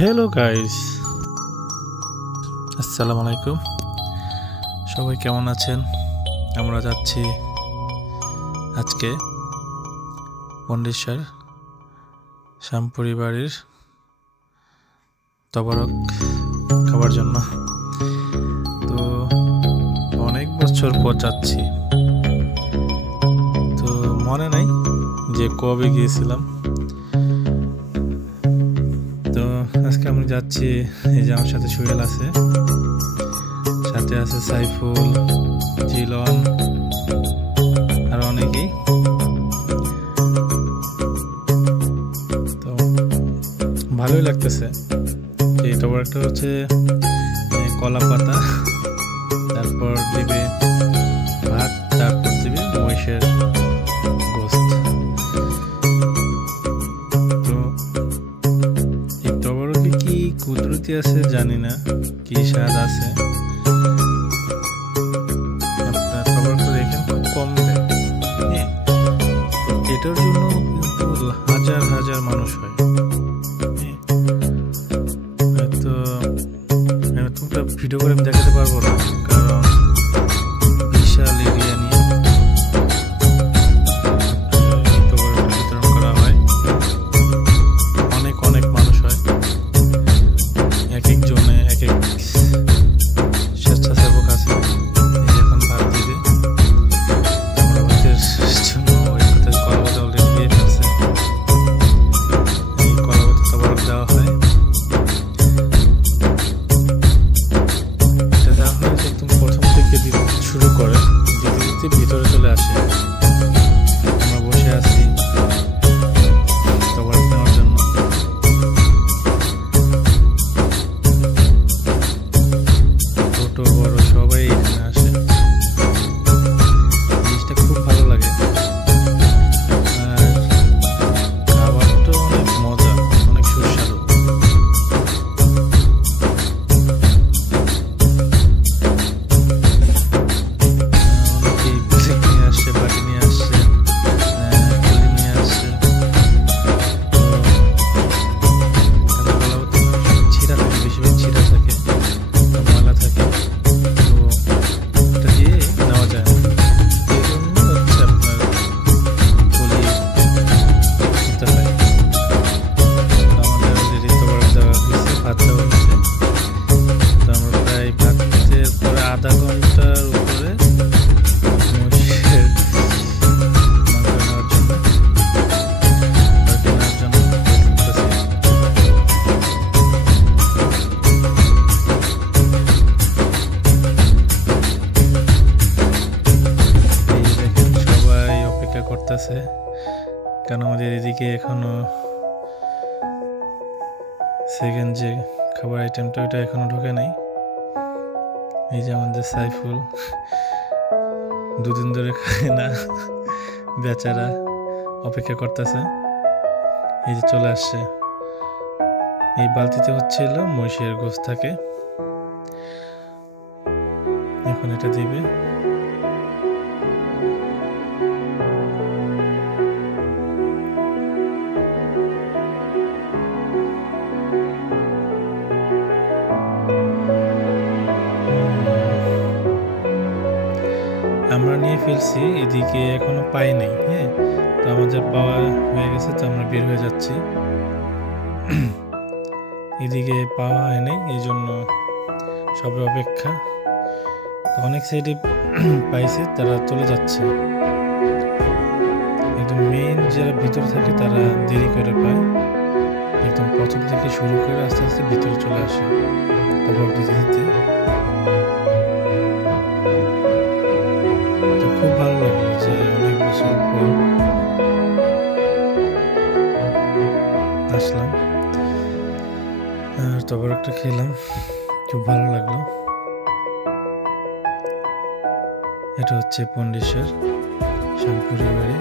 Hello guys, আসসালামু আলাইকুম। সবাই কেমন আছেন? আমরা যাচ্ছি আজকে পন্ডিশ্বর শ্যামপুরি বাড়ির তবরক খাবার জন্য। তো অনেক বছর পর যাচ্ছি, তো মনে নাই যে কবে গিয়েছিলাম। তো আজকে আমি যাচ্ছি, এই যে আমার সাথে সুহেল আছে, সাথে আছে সাইফুল, জিলন আর অনেকেই। তো ভালোই লাগতেছে। এটা একটা হচ্ছে কলা পাতা, তারপর দিবে ভাত, তারপর দিবে মহিষের গোস্ত। কি কুদরতি আছে জানি না, কি স্বাদ আছে। আপনার তবরক দেখেন খুব কম দেয়, এটার জন্য কিন্তু হাজার হাজার মানুষ হয়। হয়তো আমি তোমরা ভিডিও করে আমি দেখাতে পারবো না, কারণ বিশাল এরিয়া নিয়ে তবরক বিতরণ করা হয়। অনেক অনেক মানুষ হয়, এক এক জনে এক এক স্বেচ্ছাসেবক আছে। এখন ভাত দিবে, আমরা ভাতের জন্য কলাপাতা অলরেডি দিয়ে ফেলছে। এই কলাপাতা তবরক দেওয়া হয়, এটা দেওয়া হয় একদম প্রথম থেকে দিতে শুরু করে, দিতে দিতে ভিতরে চলে আসে। আমরা বসে আছি তবরক নেওয়ার জন্য। ছোট বড় সবাই এখানে আসে, জিনিসটা খুব ভালো লাগে। আর খাবারটা অনেক মজা, অনেক সুস্বাদু। অনেকেই প্লেট নিয়ে আসছে, বাটি নিয়ে আসছে, থালি নিয়ে আসছে। ছিঁড়া থাকে, বেশিরভাগ ছিঁড়া থাকে, ময়লা থাকে, তো এটা দিয়ে নেওয়া যায় না। এই জন্য হচ্ছে আপনার গলি নিতে হয়। আমাদের অলরেডি তবরক দেওয়া হয়েছে, ভাত দেওয়া হয়েছে। তো আমরা প্রায় ভাতের পরে আধা ঘন্টার উপরে মহিষের মাংস নেওয়ার জন্য কেনার জন্য করতেছি। সবাই অপেক্ষা করতেছে, কারণ আমাদের এদিকে এখনো সেকেন্ড যে খাবার আইটেমটা ওইটা এখনো ঢোকে নাই। এই যে আমাদের সাইফুল দুদিন ধরে খায় না, বেচারা অপেক্ষা করতেছে। এই যে চলে আসছে, এই বালতিতে হচ্ছিল মহিষের গোস্ত থাকে, এখন এটা দিবে। আমরা নিয়ে ফেলছি, এদিকে এখনো পাই নাই। হ্যাঁ, তো আমাদের পাওয়া হয়ে গেছে, তো আমরা বের হয়ে যাচ্ছি। এদিকে পাওয়া হয় নাই, এই জন্য সবে অপেক্ষা। তো অনেক সাইডে পাইছে, তারা চলে যাচ্ছে। একদম মেইন যারা ভিতরে থাকে তারা দেরি করে পায়, একদম প্রথম থেকে শুরু করে আস্তে আস্তে ভিতরে চলে আসে তবরক দিতে দিতে। তো খুব ভালো লাগলো যে অনেক বছর পর আসলাম আর তবরকটা খেলাম, খুব ভালো লাগলো। এটা হচ্ছে পন্ডিশ্বর শ্যামপুরি বাড়ি।